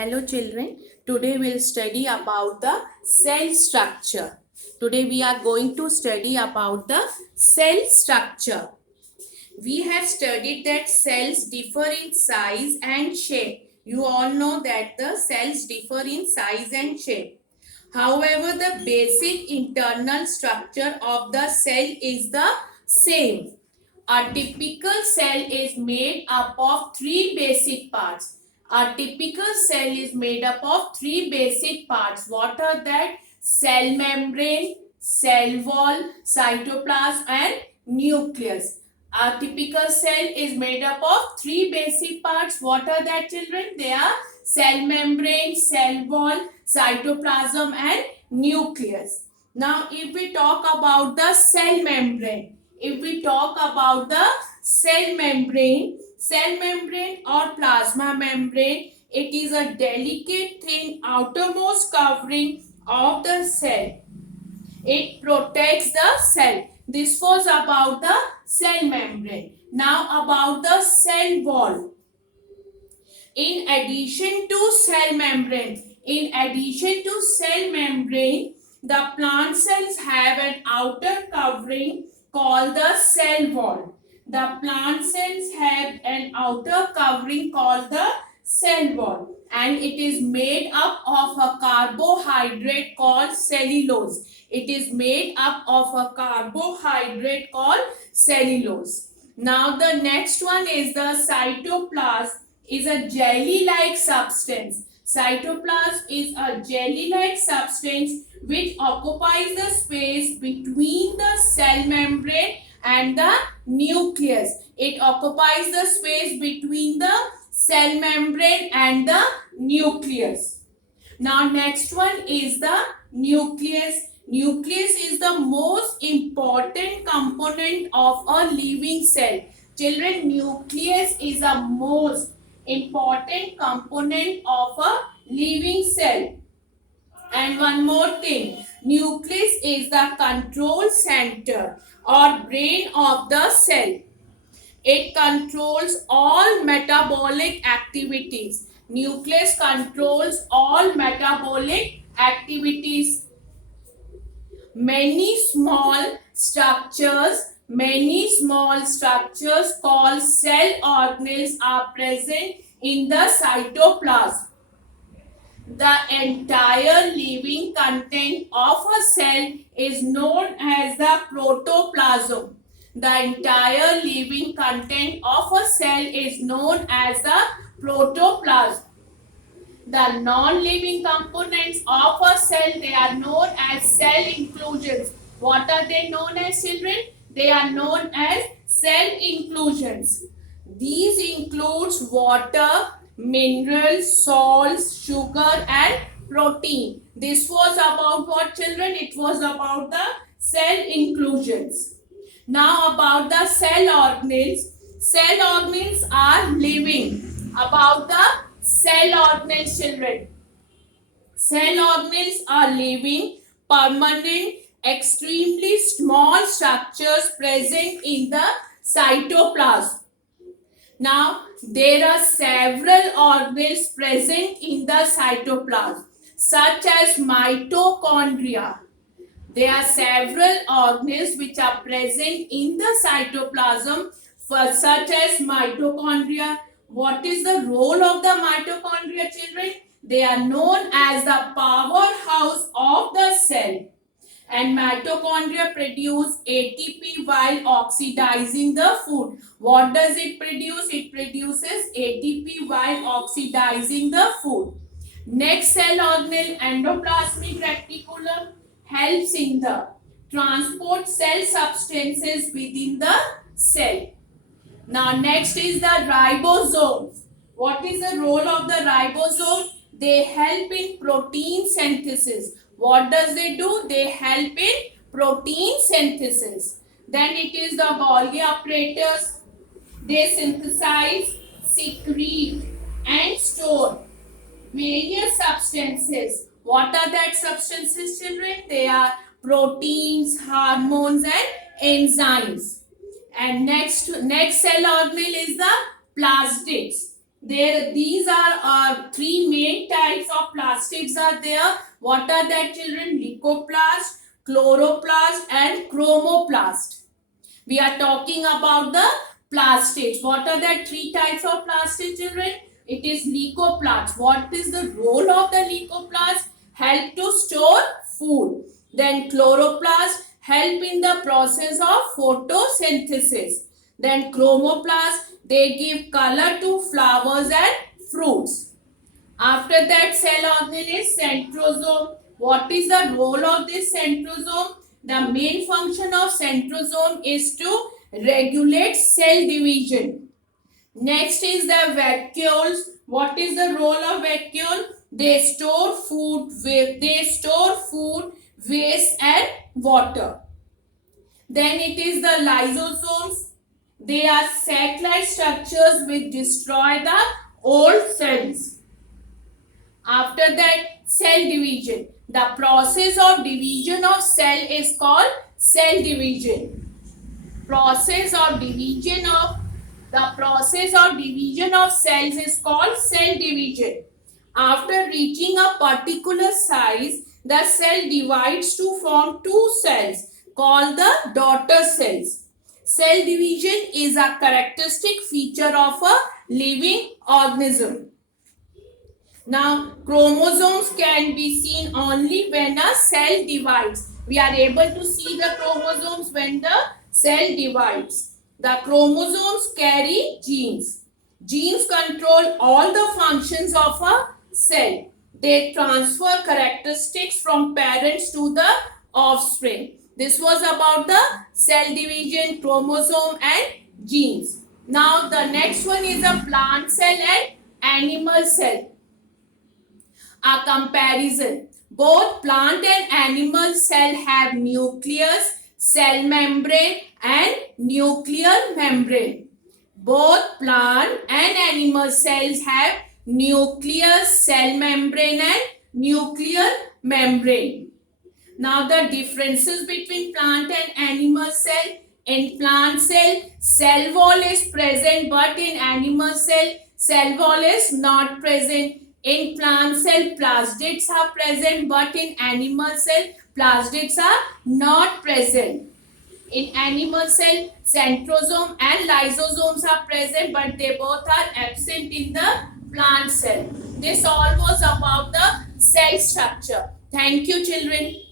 Hello children, today we'll study about the cell structure. Today we are going to study about the cell structure. We have studied that cells differ in size and shape. You all know that the cells differ in size and shape. However, the basic internal structure of the cell is the same. A typical cell is made up of three basic parts. A typical cell is made up of three basic parts. What are that? Cell membrane, cell wall, cytoplasm and nucleus. A typical cell is made up of three basic parts. What are that, children? They are cell membrane, cell wall, cytoplasm and nucleus. Now, if we talk about the cell membrane, cell membrane or plasma membrane, it is a delicate thin outermost covering of the cell. It protects the cell. This was about the cell membrane. Now about the cell wall. In addition to cell membrane, the plant cells have an outer covering called the cell wall. The plant cells have an outer covering called the cell wall, and it is made up of a carbohydrate called cellulose. It is made up of a carbohydrate called cellulose. Now the next one is the cytoplasm is a jelly-like substance. Cytoplasm is a jelly-like substance which occupies the space between the cell membrane and the nucleus. It occupies the space between the cell membrane and the nucleus. Now next one is the nucleus. Nucleus is the most important component of a living cell. Children, nucleus is the most important component of a living cell. And one more thing, nucleus is the control center or brain of the cell. It controls all metabolic activities. Nucleus controls all metabolic activities. Many small structures called cell organelles are present in the cytoplasm. The entire living content of a cell is known as the protoplasm. The entire living content of a cell is known as the protoplasm. The non-living components of a cell, they are known as cell inclusions. What are they known as, children? They are known as cell inclusions. These includes water, minerals, salts, sugar and protein. This was about what, children? It was about the cell inclusions. Now about the cell organelles. Cell organelles are living. About the cell organelles, children. Cell organelles are living, permanent, extremely small structures present in the cytoplasm. Now, there are several organelles present in the cytoplasm, such as mitochondria. There are several organelles which are present in the cytoplasm, such as mitochondria. What is the role of the mitochondria, children? They are known as the powerhouse of the cell. And mitochondria produce ATP while oxidizing the food. What does it produce? It produces ATP while oxidizing the food. Next cell organelle, endoplasmic reticulum, helps in the transport cell substances within the cell. Now next is the ribosomes. What is the role of the ribosome? They help in protein synthesis. What does they do? They help in protein synthesis. Then it is the Golgi apparatus. They synthesize, secrete and store various substances. What are that substances, children? They are proteins, hormones and enzymes. And next cell organelle is the plastids. These are three main types of plastics are there. What are that, children? Leucoplast, chloroplast, and chromoplast. We are talking about the plastics. What are the three types of plastic, children? It is leucoplast. What is the role of the leucoplast? Help to store food. Then chloroplast, help in the process of photosynthesis. Then chromoplast, they give color to flowers and fruits. After that, cell organ is centrosome. What is the role of this centrosome? The main function of centrosome is to regulate cell division. Next is the vacuoles. What is the role of vacuole? They store food, waste and water. Then it is the lysosomes. They are sac-like structures which destroy the old cells. After that, cell division. The process of division of cell is called cell division. The process of division of cells is called cell division. After reaching a particular size, the cell divides to form two cells called the daughter cells. Cell division is a characteristic feature of a living organism. Now, chromosomes can be seen only when a cell divides. We are able to see the chromosomes when the cell divides. The chromosomes carry genes. Genes control all the functions of a cell. They transfer characteristics from parents to the offspring. This was about the cell division, chromosome and genes. Now, the next one is a plant cell and animal cell. A comparison. Both plant and animal cell have nucleus, cell membrane and nuclear membrane. Both plant and animal cells have nucleus, cell membrane and nuclear membrane. Now the differences between plant and animal cell. In plant cell wall is present, but in animal cell wall is not present. In plant cell, plastids are present, but in animal cell, plastids are not present. In animal cell, centrosome and lysosomes are present, but they both are absent in the plant cell. This all was about the cell structure. Thank you, children.